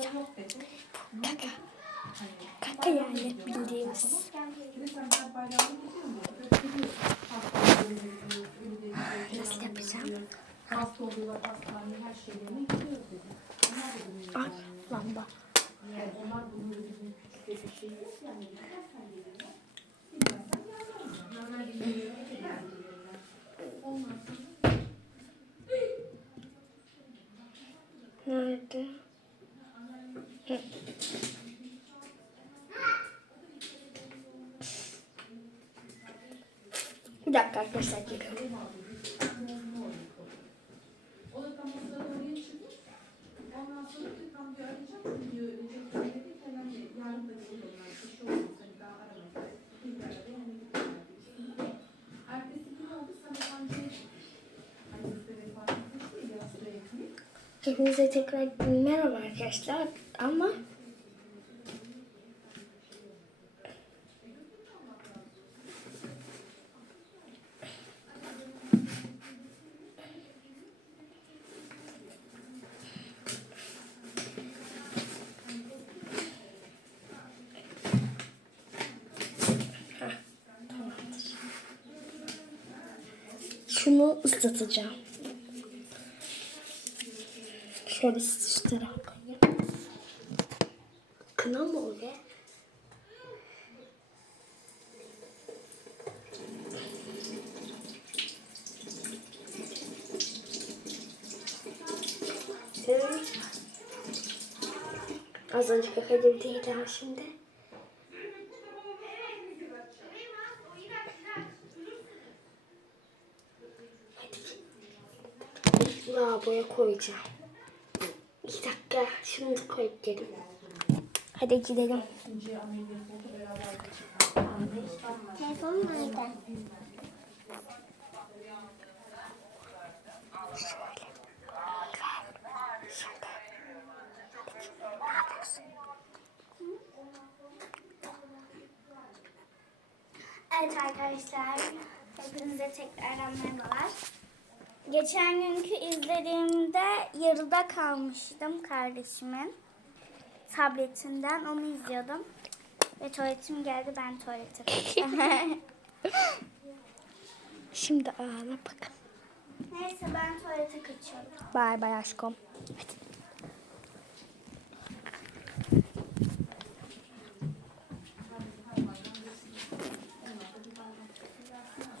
Kaka. Kaka yani bildiğimiz. Nasıl yapacağım? Ay lamba. onlar bunu bizim küçük bir şey yok yani. Ya yastığa yakın. Hepinize tekrar merhaba arkadaşlar ama Şunu ıslatacağım. Şöyle tarafa koyayım. Kına mı o be? Senin Az önce değil ama şimdi. Lavaboya koyacağım. Bir dakika şimdi koyup gelin. Hadi gidelim. Telefon nerede? Evet arkadaşlar, hepinize tekrardan merhabalar. Geçen günkü izlediğimde yarıda kalmıştım kardeşimin tabletinden. Onu izliyordum. Ve tuvaletim geldi, ben tuvalete kaçtım. Şimdi ağla bakın. Neyse ben tuvalete kaçıyorum. Bay bay aşkım. Hadi.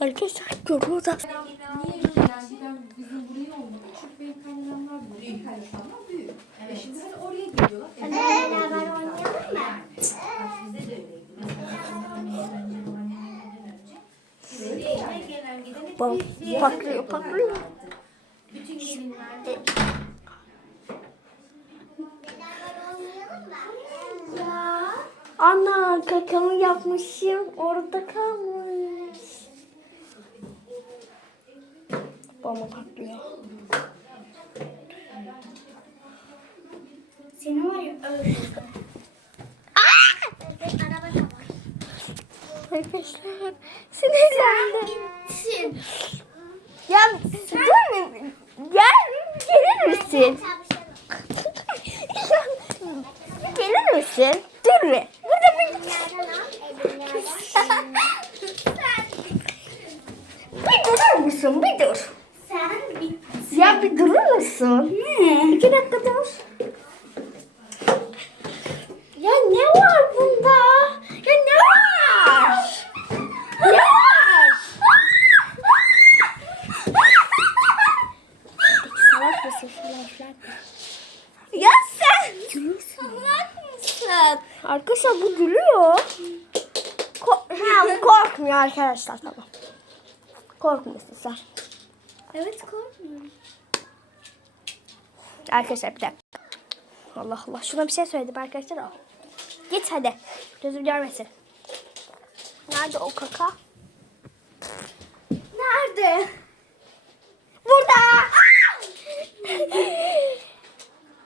Arkadaşlar burada Bak, patlıyor, patlıyor. Ana kakamı yapmışım orada kalmış. Bomba patlıyor. Seni var ya öldürdüm. Evet, araba da var. Arkadaşlar sinirlendim. Gitsin. Ya dur gel gelir misin? gelir misin? Dur be. Burada bir bir durur musun? Bir dur. Sen bit. Ya bir durur musun? Ne? İki dakika dur. Ya ne var bunda? Ya ne var? Ne var? Salak mısın? Salak. Ya sen salak mısın? Arkadaşlar bu gülüyor. Ko ha, korkmuyor arkadaşlar tamam. Korkmuyorsun sen. Evet korkmuyorum. Arkadaşlar bir dakika. Allah Allah. Şuna bir şey söyledim arkadaşlar. Git hadi. Gözüm görmesin. Nerede o kaka? Nerede? Burada.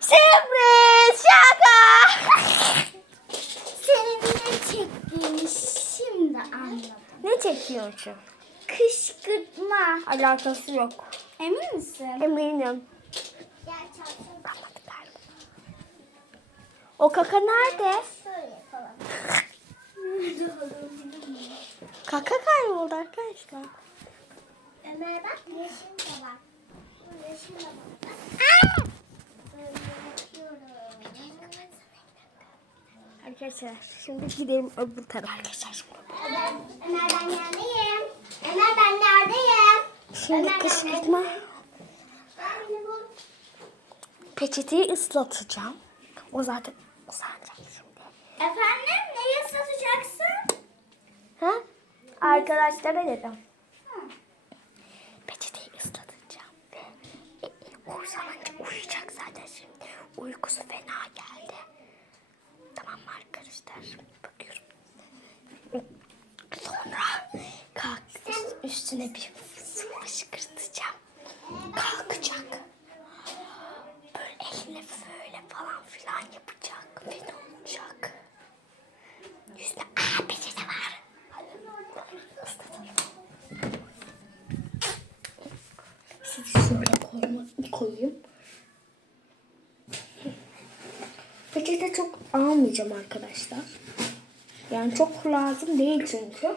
Sürpriz şaka. Senin ne çektiğini şimdi anladım. ne çekiyorsun? Kışkırtma. Alakası yok. Emin misin? Eminim. Gel galiba. O kaka nerede? Kaka kayboldu arkadaşlar. Ömer bak yeşil de. Bu yeşil de yapıyorum. Arkadaşlar şimdi gidelim öbür tarafa. Arkadaşlar. Ömer, Ömer ben neredeyim? Ömer ben neredeyim? Şimdi kışkırtma beni bul. peçeteyi ıslatacağım. O zaten ıslanacak şimdi. Efendim Arkadaşlara dedim. Peçeteyi ıslatacağım. E, e, kursalanınca uyuyacak zaten şimdi. Uykusu fena geldi. Tamam arkadaşlar? Bakıyorum. Sonra kalk üstüne bir fışkırtacağım. Kalkacak. Böyle eline böyle falan filan yapacak. Fena olacak. Yüzüne aa peçete var. Hadi ıslatalım. Sizi koyma, koyayım. Peçete çok almayacağım arkadaşlar. Yani çok lazım değil çünkü.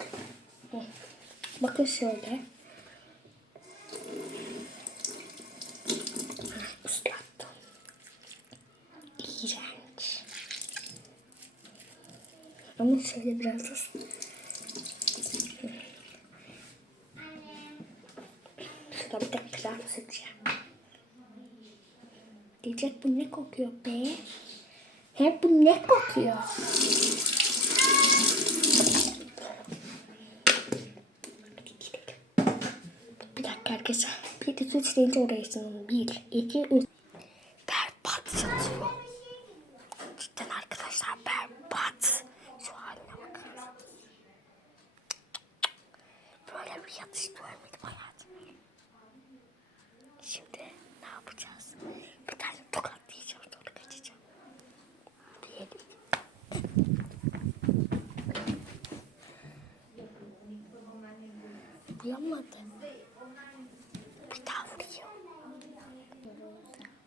Bakın şöyle. Islattım. İğrenç. Ama şöyle biraz da Şurada bir de krem süreceğim. Diyecek bu ne kokuyor be? Hep bu ne kokuyor? Bir dakika arkadaşlar. Bir de üç deyince oraya sınırım. Bir, iki, üç. Berbat yatıyor. Cidden arkadaşlar berbat. Şu haline bakın. Böyle bir yatış görmedim hayatımda. Şimdi ne yapacağız? Bir tane tokat diyeceğim sonra kaçacağım. Diyelim. Uyamadı. Bir daha vuruyor.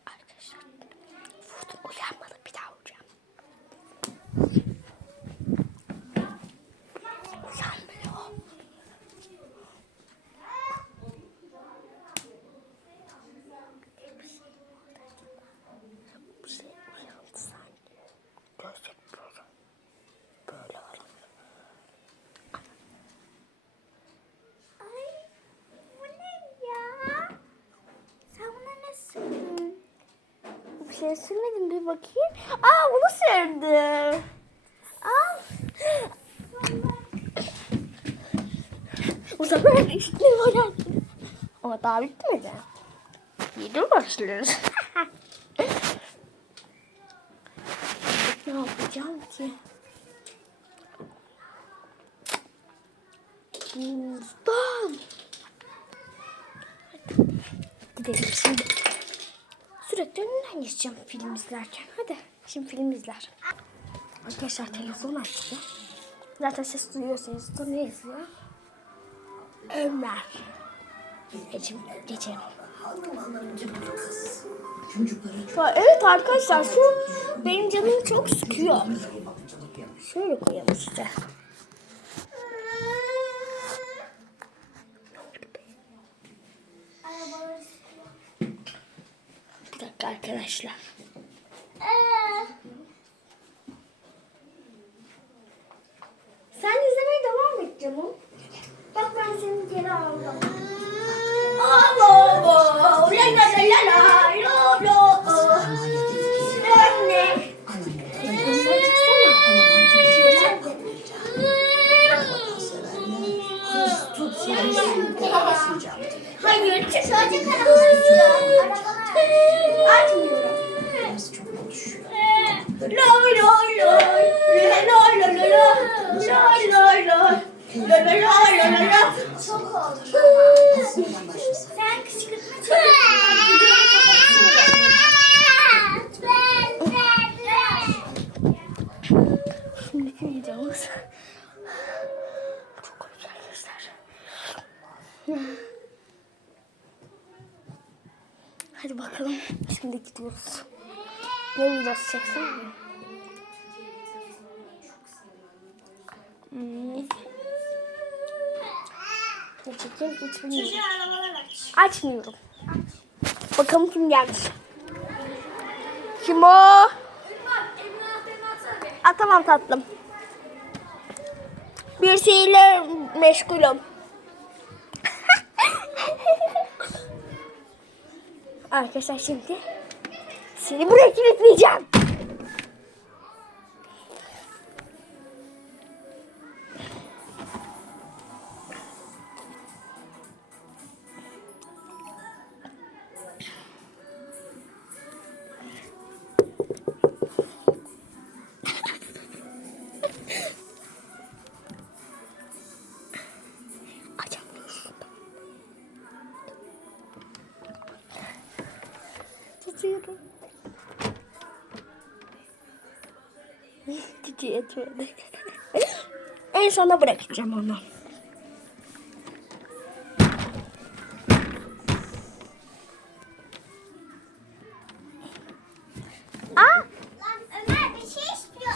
Arkadaşlar vurdum uyanmadı bir daha vuracağım. Uyanmıyor. Bir şey uyandı sanki. Gözlük böyle. Böyle var. Ay bu ne ya? Sen buna ne sürdün? Şey sürmedim bir bakayım. Aa bunu sürdüm. Al. O zaman üstüne var. Ama daha bitmedi. Yedi başlıyoruz. ne yapacağım ki? Buzdan. Gidelim şimdi. Geçeceğim film izlerken. Hadi şimdi film izler. Arkadaşlar telefon açtı. Zaten ses duyuyorsanız da ne izliyor? Ömer. Geçelim. Geçelim. Evet arkadaşlar şu benim canımı çok sıkıyor. Şöyle koyalım işte. Arabaları Bir dakika arkadaşlar. Sen izlemeye devam et canım. Bak ben seni geri aldım. Alo, la la la la la, lo lo. Anne. Hayır, çocuk arabalar. Loy loy loy loy. Çok oldu. Sen kışkırtma çok Şimdiki videomuz. Çok komik arkadaşlar. Hadi bakalım. Şimdi gidiyoruz. Ne videosu çeksem mi? Çekeyim hiç bilmiyorum. Arabalar aç. Açmıyorum. Bakalım kim gelmiş. Kim o? Bak evin anahtarını atsana be. Aa, tamam tatlım. Birisiyle meşgulüm. Arkadaşlar şimdi seni buraya kilitleyeceğim. Tutuyorum. Cici etmedi. en sona bırakacağım onu. Aa, Lan Ömer bir şey istiyor.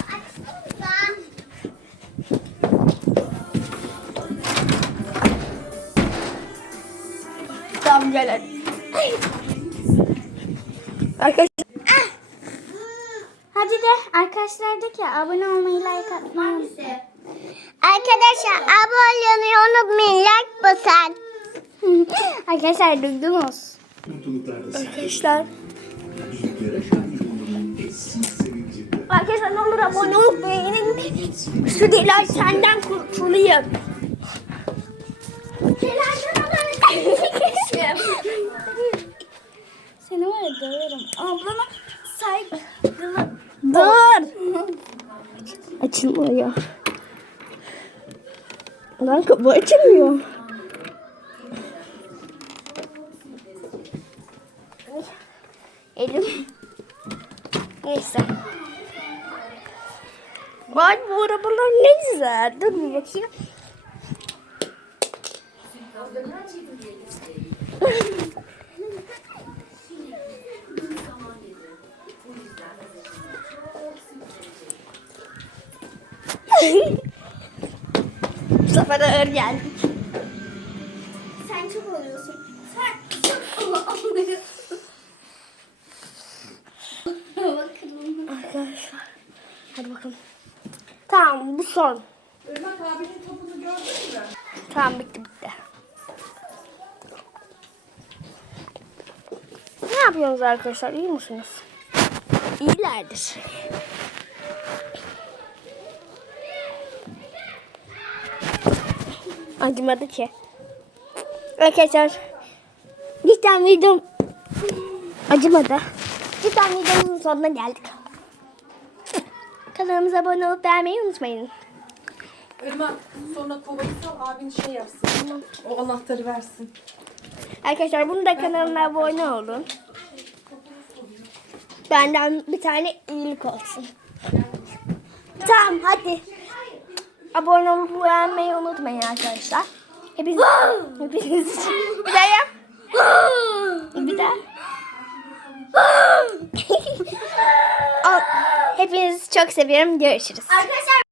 Tamam gel hadi. Arkadaşlardaki abone olmayı, like atmayı Arkadaşlar abone olmayı unutmayın. Like basın. arkadaşlar duydunuz. Arkadaşlar. Arkadaşlar ne olur abone olup beğenin. Şu Dilay senden kurtulayım. Seni var ya döverim. Ablama saygılı. Dur. Açılmıyor. Lan kapı açılmıyor. Elim. Neyse. Bak bu arabalar ne güzel. Dur bir bakayım. Bu sefer ağır geldi. Sen çok oluyorsun. Sen çok oluyorsun. Bakalım. Arkadaşlar. Hadi bakalım. Tamam bu son. Irmak abinin topunu gördün mü? Tamam bitti bitti. Ne yapıyorsunuz arkadaşlar? İyi misiniz? İyilerdir. Acımadı ki. Arkadaşlar cidden videom acımadı. Cidden videomuzun sonuna geldik. Kanalımıza abone olup beğenmeyi unutmayın. Irmak sonra kovayı sal abin şey yapsın. O anahtarı versin. Arkadaşlar bunu da kanalına abone olun. Benden bir tane iyilik olsun. Tamam hadi. Abone olup beğenmeyi unutmayın arkadaşlar. Hepiniz, hepiniz için. Bir daha yap. Bir daha. Hepinizi çok seviyorum. Görüşürüz. Arkadaşlar